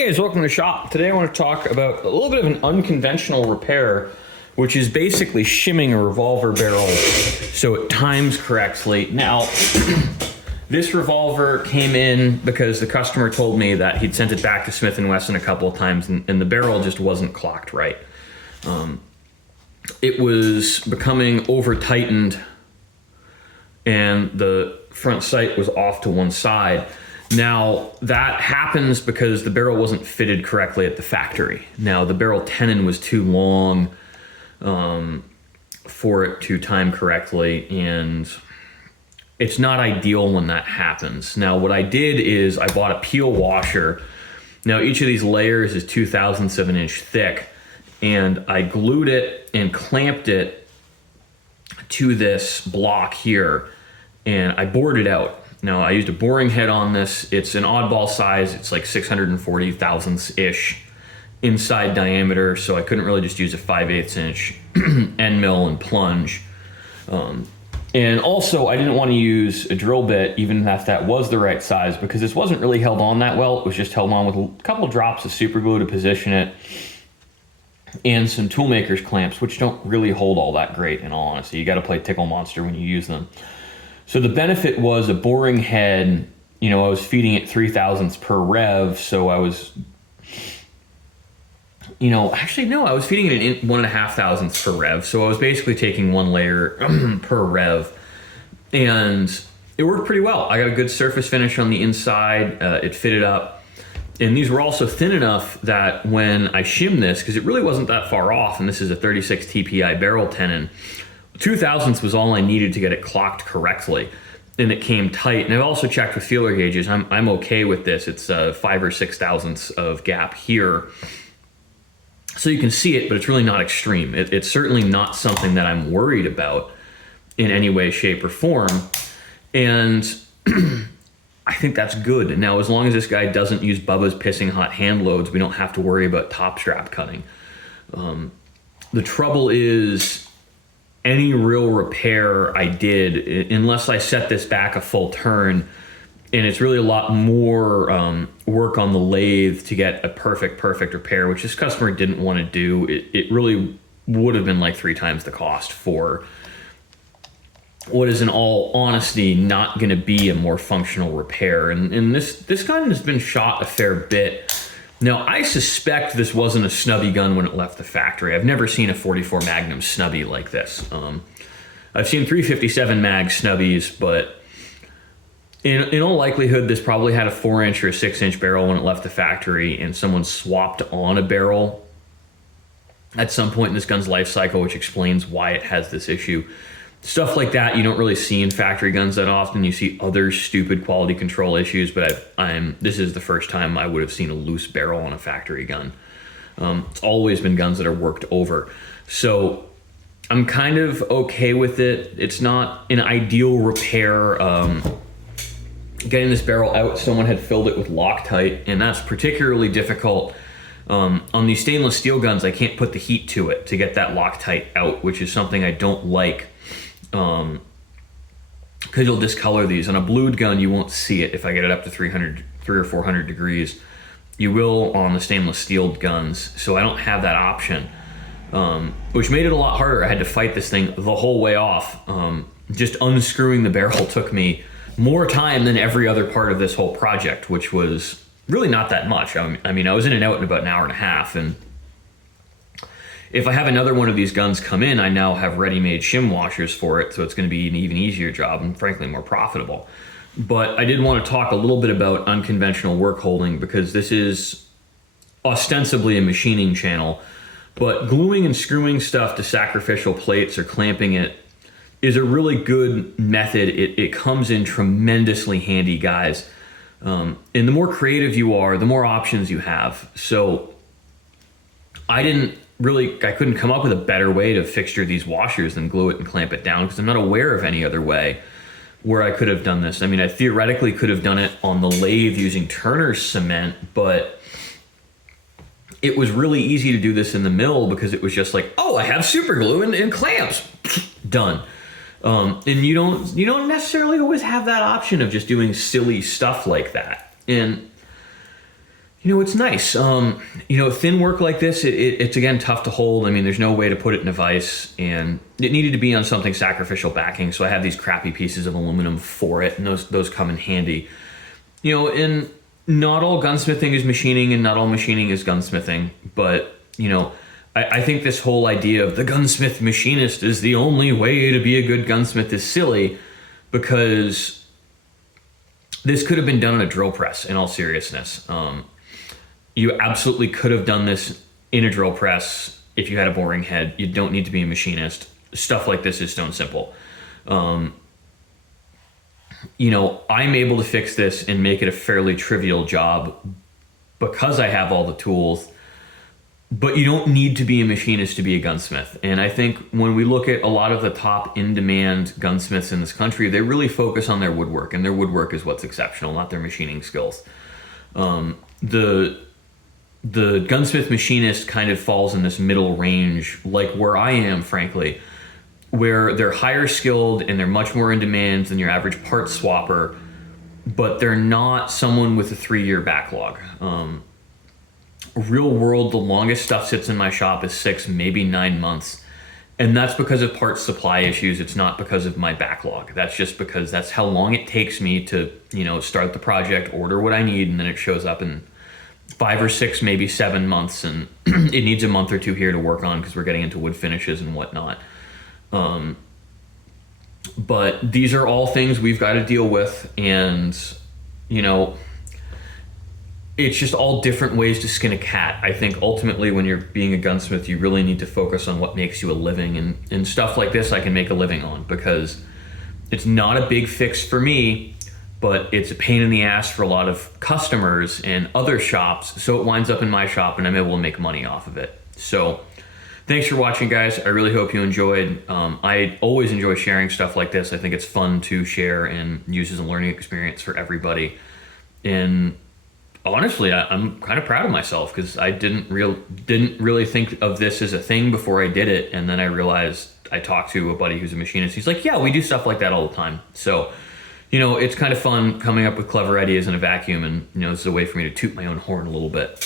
Hey guys, welcome to the shop. Today I want to talk about a little bit of an unconventional repair, which is basically shimming a revolver barrel so it times correctly. Now, this revolver came in because the customer told me that he'd sent it back to Smith & Wesson a couple of times and the barrel just wasn't clocked right. It was becoming over-tightened and the front sight was off to one side. Now, that happens because the barrel wasn't fitted correctly at the factory. Now, the barrel tenon was too long for it to time correctly, and it's not ideal when that happens. Now, what I did is I bought a peel washer. Now, each of these layers is 2/1000 of an inch thick, and I glued it and clamped it to this block here, and I bored it out. Now, I used a boring head on this. It's an oddball size. It's like 640 thousandths-ish inside diameter, so I couldn't really just use a 5/8 inch end mill and plunge. And also, I didn't want to use a drill bit, even if that was the right size, because this wasn't really held on that well. It was just held on with a couple drops of super glue to position it, and some toolmaker's clamps, which don't really hold all that great, in all honesty. You got to play Tickle Monster when you use them. So the benefit was a boring head. I was feeding it 3/1000ths per rev, so I was, actually no, I was feeding it in 1.5 thousandths per rev, so I was basically taking one layer per rev, and it worked pretty well. I got a good surface finish on the inside. It fitted up, and these were also thin enough that when I shimmed this, because it really wasn't that far off, and this is a 36 TPI barrel tenon, 2/1000ths was all I needed to get it clocked correctly, and it came tight. And I've also checked with feeler gauges. I'm okay with this. It's 5 or 6 thousandths of gap here, so you can see it, but it's really not extreme. It's certainly not something that I'm worried about in any way, shape, or form, and I think that's good. Now, as long as this guy doesn't use Bubba's pissing hot hand loads, we don't have to worry about top strap cutting. The trouble is, any real repair I did, unless I set this back a full turn, and it's really a lot more work on the lathe to get a perfect repair, which this customer didn't want to do. It really would have been like 3 times the cost for what is, in all honesty, not going to be a more functional repair. And this gun has been shot a fair bit. Now, I suspect this wasn't a snubby gun when it left the factory. I've never seen a 44 Magnum snubby like this. I've seen 357 mag snubbies, but in all likelihood, this probably had a 4-inch or a 6-inch barrel when it left the factory, and someone swapped on a barrel at some point in this gun's life cycle, which explains why it has this issue. Stuff like that you don't really see in factory guns that often. You see other stupid quality control issues, but this is the first time I would have seen a loose barrel on a factory gun. It's always been guns that are worked over. So I'm kind of okay with it. It's not an ideal repair. Getting this barrel out, someone had filled it with Loctite, and that's particularly difficult. On these stainless steel guns, I can't put the heat to it to get that Loctite out, which is something I don't like. Because you'll discolor these. On a blued gun, you won't see it if I get it up to 300 or 400 degrees. You will on the stainless steel guns, so I don't have that option, which made it a lot harder. I had to fight this thing the whole way off. Just unscrewing the barrel took me more time than every other part of this whole project, which was really not that much. I mean, I was in and out in about an hour and a half, and if I have another one of these guns come in, I now have ready-made shim washers for it, so it's going to be an even easier job and frankly more profitable. But I did want to talk a little bit about unconventional work holding, because this is ostensibly a machining channel, but gluing and screwing stuff to sacrificial plates or clamping it is a really good method. It comes in tremendously handy, guys. And the more creative you are, the more options you have. So I couldn't come up with a better way to fixture these washers than glue it and clamp it down, because I'm not aware of any other way where I could have done this. I mean, I theoretically could have done it on the lathe using Turner's cement, but it was really easy to do this in the mill because it was just like, oh, I have super glue and clamps. Done. And you don't necessarily always have that option of just doing silly stuff like that. And It's nice. Thin work like this, it's again tough to hold. I mean, there's no way to put it in a vise, and it needed to be on something sacrificial backing. So I have these crappy pieces of aluminum for it, and those come in handy. And not all gunsmithing is machining, and not all machining is gunsmithing. But I think this whole idea of the gunsmith machinist is the only way to be a good gunsmith is silly, because this could have been done in a drill press. In all seriousness. You absolutely could have done this in a drill press if you had a boring head. You don't need to be a machinist. Stuff like this is stone simple. I'm able to fix this and make it a fairly trivial job because I have all the tools, but you don't need to be a machinist to be a gunsmith. And I think when we look at a lot of the top in-demand gunsmiths in this country, they really focus on their woodwork, and their woodwork is what's exceptional, not their machining skills. The gunsmith machinist kind of falls in this middle range, like where I am, frankly, where they're higher skilled and they're much more in demand than your average part swapper, but they're not someone with a 3-year backlog. Real world, the longest stuff sits in my shop is 6, maybe 9 months. And that's because of part supply issues. It's not because of my backlog. That's just because that's how long it takes me to, start the project, order what I need, and then it shows up in 5 or 6, maybe 7 months, and it needs a month or 2 here to work on because we're getting into wood finishes and whatnot. But these are all things we've got to deal with, and it's just all different ways to skin a cat. I think ultimately when you're being a gunsmith, you really need to focus on what makes you a living, and stuff like this I can make a living on because it's not a big fix for me, but it's a pain in the ass for a lot of customers and other shops, so it winds up in my shop and I'm able to make money off of it. So thanks for watching, guys. I really hope you enjoyed. I always enjoy sharing stuff like this. I think it's fun to share and use as a learning experience for everybody. And honestly, I'm kind of proud of myself because I didn't really think of this as a thing before I did it, and then I realized I talked to a buddy who's a machinist. He's like, yeah, we do stuff like that all the time. So it's kind of fun coming up with clever ideas in a vacuum, and it's a way for me to toot my own horn a little bit.